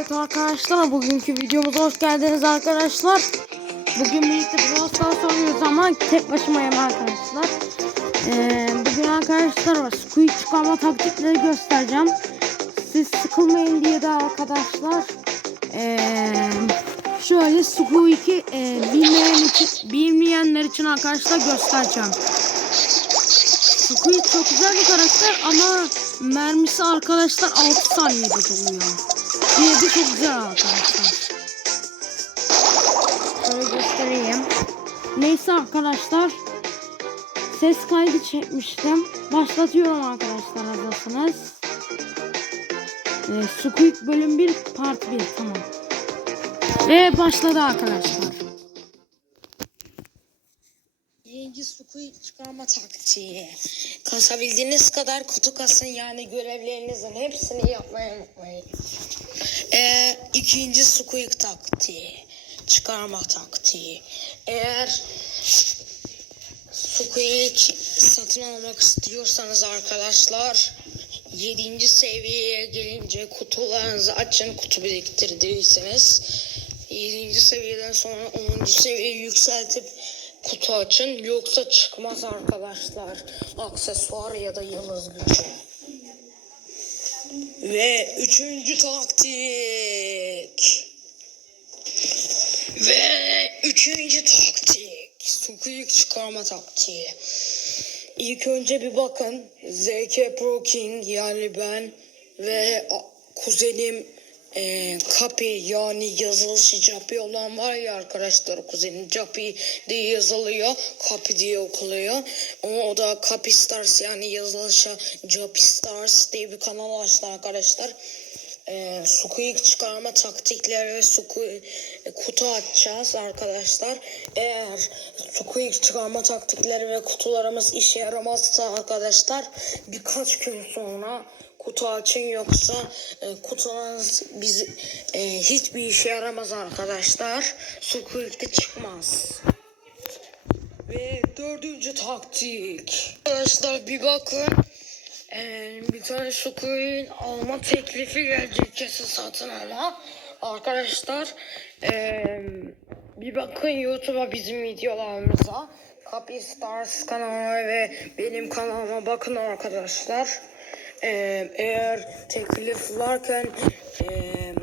Evet arkadaşlar bugünkü videomuza hoş geldiniz arkadaşlar. Bugün birlikte Brawl oynuyoruz ama tek başımayım arkadaşlar. Ee, bugün arkadaşlar. Squeak çıkarma taktikleri göstereceğim. Siz sıkılmayın diye de arkadaşlar. Ee, şöyle Squeak'i e, bilmeyen için, bilmeyenler için arkadaşlar göstereceğim. Squeak çok güzel bir karakter ama mermisi arkadaşlar 6 saniyede doluyor. Diye de çok güzel arkadaşlar. Şöyle göstereyim. Neyse arkadaşlar. Ses kaydı çekmiştim. Başlatıyorum arkadaşlar hazırsanız. Ee, Squeak bölüm 1 part 1 tamam. Ve başladı arkadaşlar. Suku çıkarma taktiği. Kasabildiğiniz kadar kutu kasın yani görevlerinizin hepsini yapmayı unutmayın. Ee, ikinci squeak taktiği. Çıkarma taktiği. Eğer squeak satın almak istiyorsanız arkadaşlar 7. seviyeye gelince kutularınızı açın kutu biriktirdiyseniz 7. seviyeden sonra 10. seviyeye yükseltip kutu açın yoksa çıkmaz arkadaşlar aksesuar ya da yıldız gücü. Ve üçüncü taktik. Ve üçüncü taktik. Squeak çıkarma taktiği. İlk önce bir bakın. ZK Pro King yani ben ve kuzenim e, Kapi yani yazılışı Capi olan var ya arkadaşlar kuzenim Capi diye yazılıyor. Kapi diye okuluyor. Ama o da Kapi Stars yani yazılışı Capi Stars diye bir kanal açtı arkadaşlar e, Squeak çıkarma taktikleri ve Squeak kutu açacağız arkadaşlar. Eğer Squeak çıkarma taktikleri ve kutularımız işe yaramazsa arkadaşlar birkaç gün sonra kutu açın yoksa e, kutularınız biz e, hiçbir işe yaramaz arkadaşlar. Squeak de çıkmaz. Ve dördüncü taktik. Arkadaşlar bir bakın. Ee, bir tane Suku'nun alma teklifi gelecek kesin satın alma. Arkadaşlar ee, bir bakın YouTube'a bizim videolarımıza. Copy Stars kanalıma ve benim kanalıma bakın arkadaşlar. Ee, eğer teklif varken ee,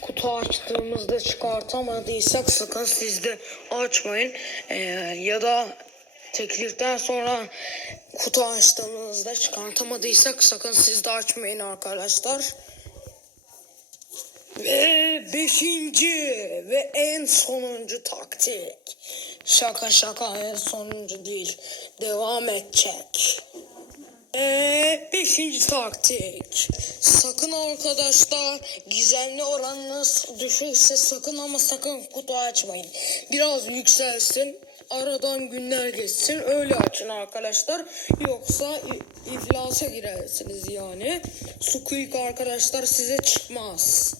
kutu açtığımızda çıkartamadıysak sakın siz de açmayın. Ee, ya da tekliften sonra kutu açtığımızda çıkartamadıysak sakın siz de açmayın arkadaşlar. Ve beşinci ve en sonuncu taktik. Şaka şaka en sonuncu değil. Devam edecek. Ee, beşinci taktik. Sakın arkadaşlar gizemli oranınız düşükse sakın ama sakın kutu açmayın. Biraz yükselsin. Aradan günler geçsin. Öyle açın arkadaşlar. Yoksa iflasa girersiniz yani. Squeak arkadaşlar size çıkmaz.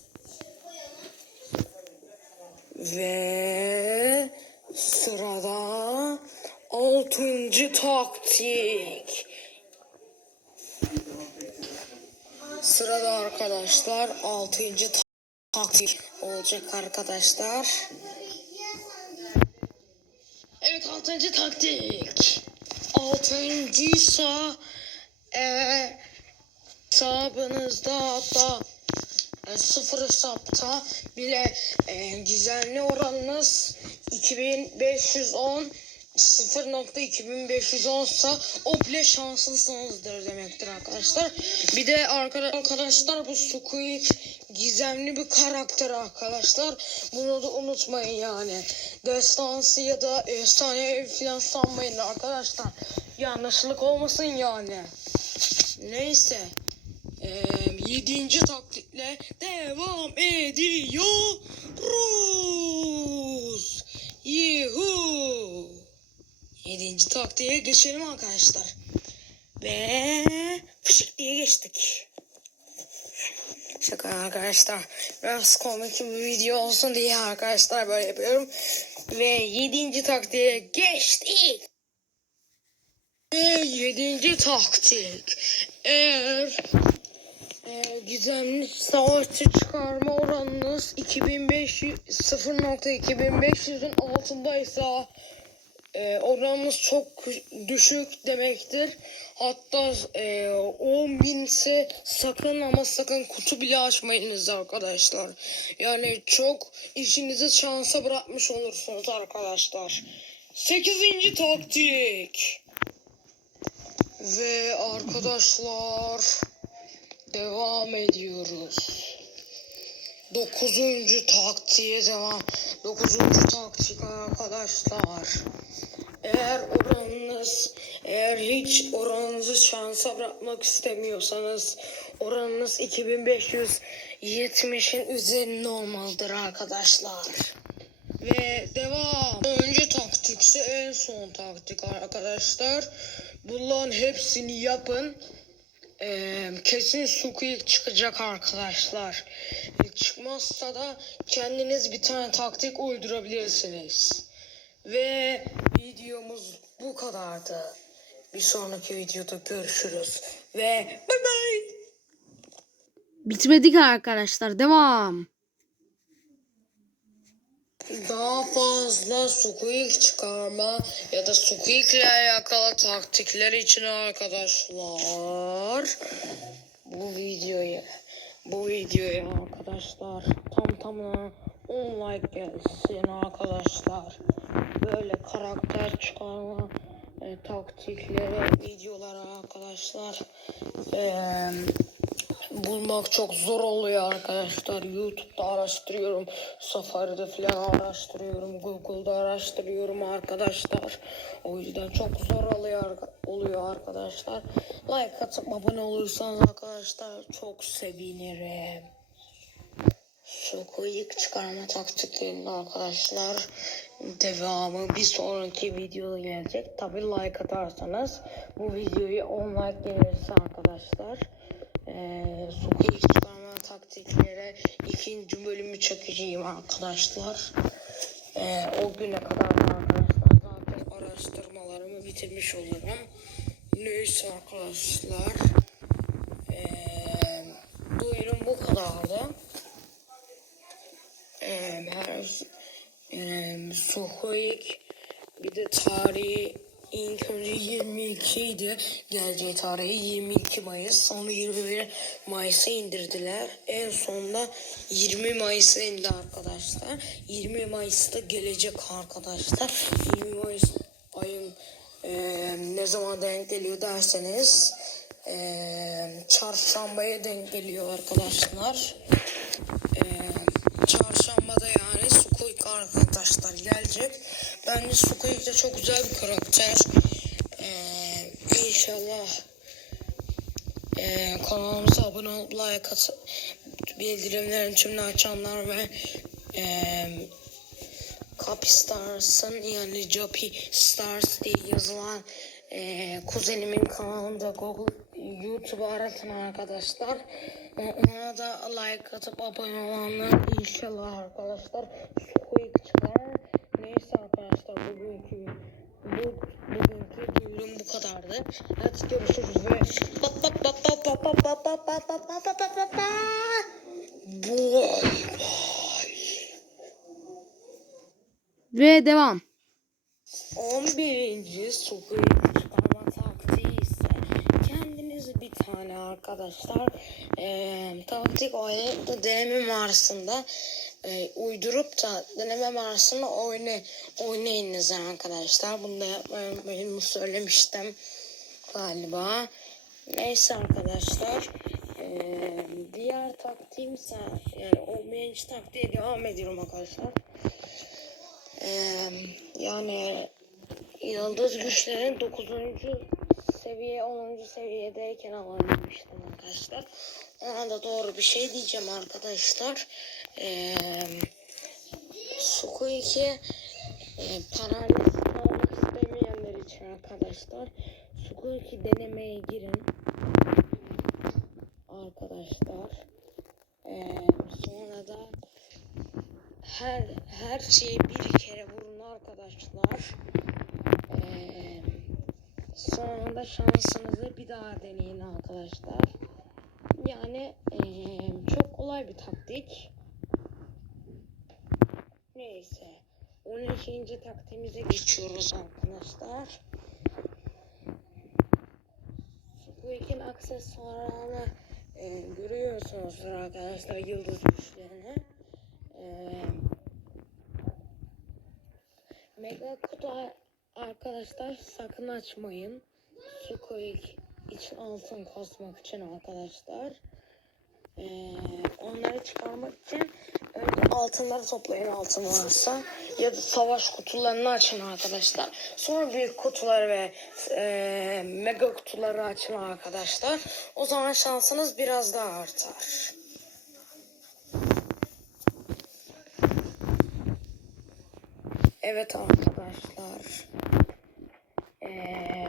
Ve sırada altıncı taktik. Sırada arkadaşlar 6. taktik olacak arkadaşlar. Evet 6. taktik. 6. ise eee hesabınızda hatta e, sıfır hesapta bile e, gizemli oranınız 2510 0.2510 sa o bile şanslısınızdır demektir arkadaşlar. Bir de arka- arkadaşlar bu Squeak gizemli bir karakter arkadaşlar. Bunu da unutmayın yani. Destansı ya da efsane falan sanmayın arkadaşlar. Yanlışlık olmasın yani. Neyse. Ee, yedinci taktikle devam ediyoruz. Yuhu. Yedinci taktiğe geçelim arkadaşlar. Ve fışık diye geçtik. Şaka arkadaşlar. Biraz komik bir video olsun diye arkadaşlar böyle yapıyorum. Ve yedinci taktiğe geçtik. Ve yedinci taktik. Eğer e, gizemli savaşçı çıkarma oranınız 2500 0.2500'ün altındaysa e, oranınız çok düşük demektir. Hatta e, 10 binse sakın ama sakın kutu bile açmayınız arkadaşlar. Yani çok işinizi şansa bırakmış olursunuz arkadaşlar. 8. taktik. Ve arkadaşlar devam ediyoruz. Dokuzuncu taktiğe devam. Dokuzuncu taktik arkadaşlar. Eğer oranınız, eğer hiç oranınızı şansa bırakmak istemiyorsanız oranınız 2570'in üzerinde olmalıdır arkadaşlar. Ve devam. Önce taktikse en son taktik arkadaşlar. Bunların hepsini yapın. Ee, kesin Squeak çıkacak arkadaşlar. E, çıkmazsa da kendiniz bir tane taktik uydurabilirsiniz. Ve videomuz bu kadardı. Bir sonraki videoda görüşürüz. Ve bay bay. Bitmedik arkadaşlar. Devam. Daha fazla Squeak çıkarma ya da Squeak ile alakalı taktikler için arkadaşlar bu videoyu bu videoya arkadaşlar tam tamına 10 like gelsin arkadaşlar. Böyle karakter çıkarma e, taktikleri videoları arkadaşlar. Eee bulmak çok zor oluyor arkadaşlar. YouTube'da araştırıyorum. Safari'de falan araştırıyorum. Google'da araştırıyorum arkadaşlar. O yüzden çok zor oluyor, oluyor arkadaşlar. Like atıp abone olursanız arkadaşlar çok sevinirim. Şu kıyık çıkarma taktiklerinde arkadaşlar devamı bir sonraki videoda gelecek. Tabi like atarsanız bu videoyu 10 like gelirse arkadaşlar su kıyık çıkarma taktiklere ikinci bölümü çekeceğim arkadaşlar. Eee, o güne kadar da arkadaşlar zaten araştırmalarımı bitirmiş olurum. Neyse arkadaşlar. Eee buyurun bu kadardı. Her eee Suhoik bir de tarihi ilk önce 22 idi. Geleceği tarihi 22 Mayıs. Sonra 21 Mayıs'a indirdiler. En sonunda 20 Mayıs'a indi arkadaşlar. 20 Mayıs'ta gelecek arkadaşlar. 20 Mayıs ayın eee, ne zaman denk geliyor derseniz eee çarşambaya denk geliyor arkadaşlar. Eee çarşambada yani Sukuik arkadaşlar gelecek. Bence Sukuik de çok güzel bir karakter. Eee inşallah eee kanalımıza abone olup like atıp bildirimlerini tümünü açanlar ve eee Copy Stars'ın yani Joppy Stars diye yazılan eee, kuzenimin kanalında Google YouTube'a aratın arkadaşlar. E, Ona da like atıp abone olanlar inşallah arkadaşlar Squeak çıkar. Arkadaşlar bugünkü bu bugünkü duyurum bu kadardı. Hadi görüşürüz ve Ve devam. 11. sokuyu çıkarma taktiği ise kendiniz bir tane arkadaşlar e, taktik oynayıp da DM Mars'ında eee, uydurup da deneme mağarasında oyna, oynayınız arkadaşlar. Bunu da yapmayı söylemiştim galiba. Neyse arkadaşlar. eee, diğer taktiğim ise yani o birinci taktiğe devam ediyorum arkadaşlar. Eee, yani yıldız güçlerin 9. seviye 10. seviyedeyken alabilmiştim arkadaşlar. Ona da doğru bir şey diyeceğim arkadaşlar. Eee Suku 2 e, istemeyenler için arkadaşlar Suku 2 denemeye girin arkadaşlar. Eee sonra da her her şeyi bir kere vurun arkadaşlar. Ee, sonra da şansınızı bir daha deneyin arkadaşlar. Yani eee, çok kolay bir taktik. Neyse. 12. taktiğimize geçiyoruz arkadaşlar. Squeak'in aksesuarını e, görüyorsunuz arkadaşlar yıldız güçlerini. E, Mega kutu arkadaşlar sakın açmayın. Squeak için altın kasmak için arkadaşlar. Ee, onları çıkarmak için önce altınları toplayın altın varsa ya da savaş kutularını açın arkadaşlar. Sonra büyük kutuları ve e, mega kutuları açın arkadaşlar. O zaman şansınız biraz daha artar. Evet arkadaşlar. Ee,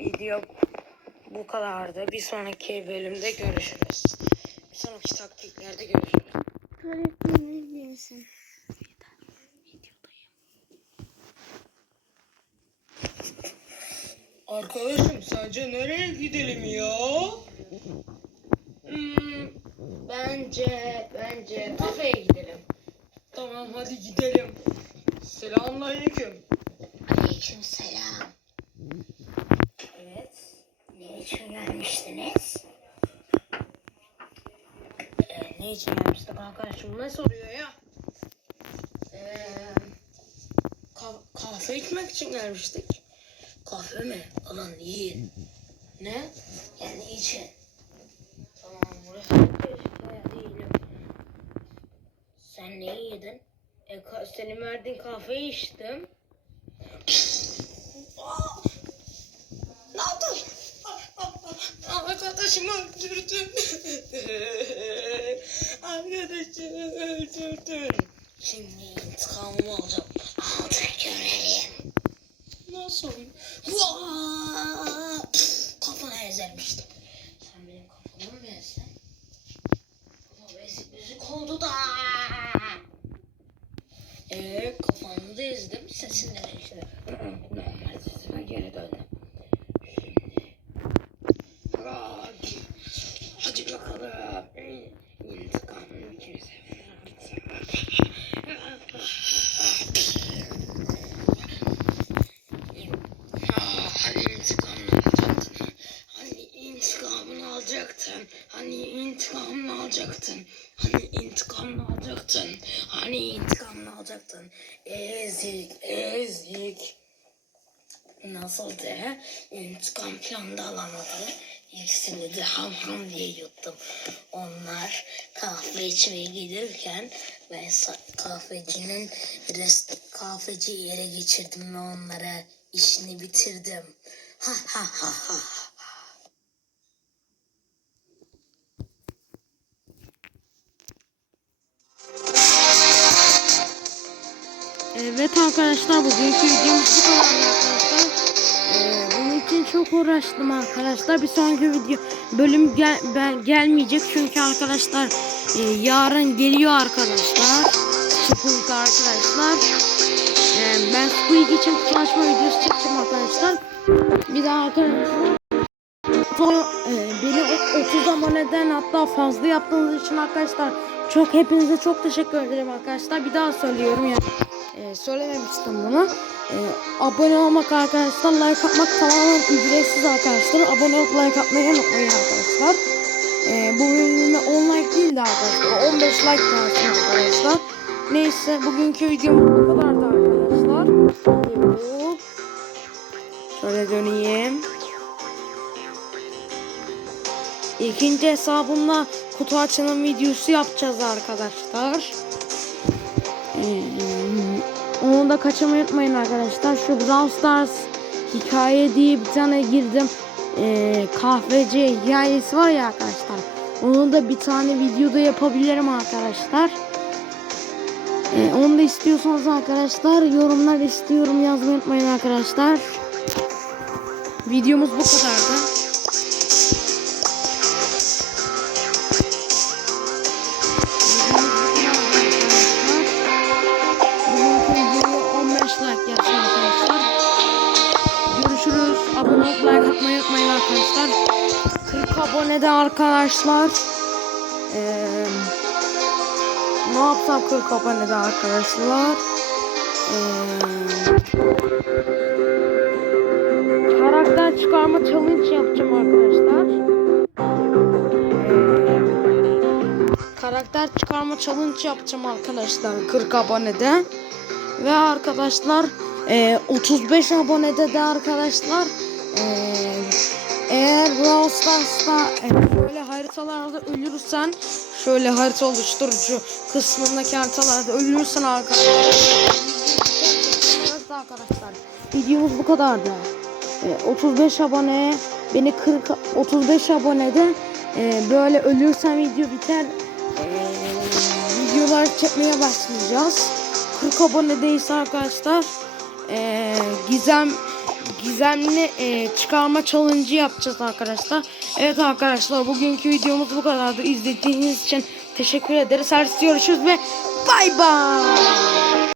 video bu kadardı. Bir sonraki bölümde görüşürüz. Bir sonraki taktiklerde görüşürüz. Değilsin. Arkadaşım sence nereye gidelim ya? Hmm, bence bence kafeye gidelim. Tamam hadi gidelim. Selamünaleyküm. Aleyküm selam. Evet. Gelmiştiniz? Ee, ne için gelmiştik arkadaşım? Ne soruyor ya? Ee, ka- kahve içmek için gelmiştik. Kahve mi? Alan yiyin. Ne? Yani için. Tamam burası. Sen ne yedin? E, senin verdiğin kahveyi içtim. Arkadaşımı öldürdün. Arkadaşımı öldürdün. Şimdi intikamımı alacağım. Aldık görelim. Nasıl? İntikam falan da alamadı. İkisini de ham ham diye yuttum. Onlar kahve içmeye gelirken ben kahvecinin rest kahveci yere geçirdim ve onlara işini bitirdim. Ha ha ha ha. Evet arkadaşlar bugünkü videomuz bu kadar arkadaşlar. Çok uğraştım arkadaşlar. Bir sonraki video bölüm gel, ben, gelmeyecek çünkü arkadaşlar e, yarın geliyor arkadaşlar. Squeak arkadaşlar. Ee, ben Squeak için kutulaşma videosu çekeceğim arkadaşlar. Bir daha arkadaşlar. Sonra, e, beni o- 30 aboneden hatta fazla yaptığınız için arkadaşlar çok hepinize çok teşekkür ederim arkadaşlar. Bir daha söylüyorum ya. E, söylememiştim bunu. E, abone olmak arkadaşlar, like atmak tamamen ücretsiz arkadaşlar. Abone olup like atmayı unutmayın arkadaşlar. E, bu bölümde 10 like değil de arkadaşlar. 15 like gelsin arkadaşlar. Neyse bugünkü videomuz bu kadardı arkadaşlar. Şöyle döneyim. İkinci hesabımla kutu açılım videosu yapacağız arkadaşlar. Ee, onu da kaçırmayı unutmayın arkadaşlar. Şu Brawl Stars hikaye diye bir tane girdim. Ee, kahveci hikayesi var ya arkadaşlar. Onu da bir tane videoda yapabilirim arkadaşlar. Ee, onu da istiyorsanız arkadaşlar yorumlar istiyorum yazmayı unutmayın arkadaşlar. Videomuz bu kadardı. Arkadaşlar. 40 abonede arkadaşlar. arkadaşlar. Ee, ne yapsam 40 abonede arkadaşlar. Ee, karakter çıkarma challenge yapacağım arkadaşlar. Ee, karakter çıkarma challenge yapacağım arkadaşlar 40 abonede. Ve arkadaşlar e, 35 abonede de arkadaşlar eğer Brawl Stars'ta haritalarda ölürsen şöyle harita oluşturucu kısmındaki haritalarda ölürsen arkadaşlar arkadaşlar videomuz bu kadardı. E, 35 abone beni 40 35 abonede e, böyle ölürsen video biter. E, videolar çekmeye başlayacağız. 40 abonedeyse arkadaşlar e, gizem gizemli e, çıkarma challenge yapacağız arkadaşlar. Evet arkadaşlar bugünkü videomuz bu kadardı. İzlediğiniz için teşekkür ederiz. Her görüşürüz ve bay bay.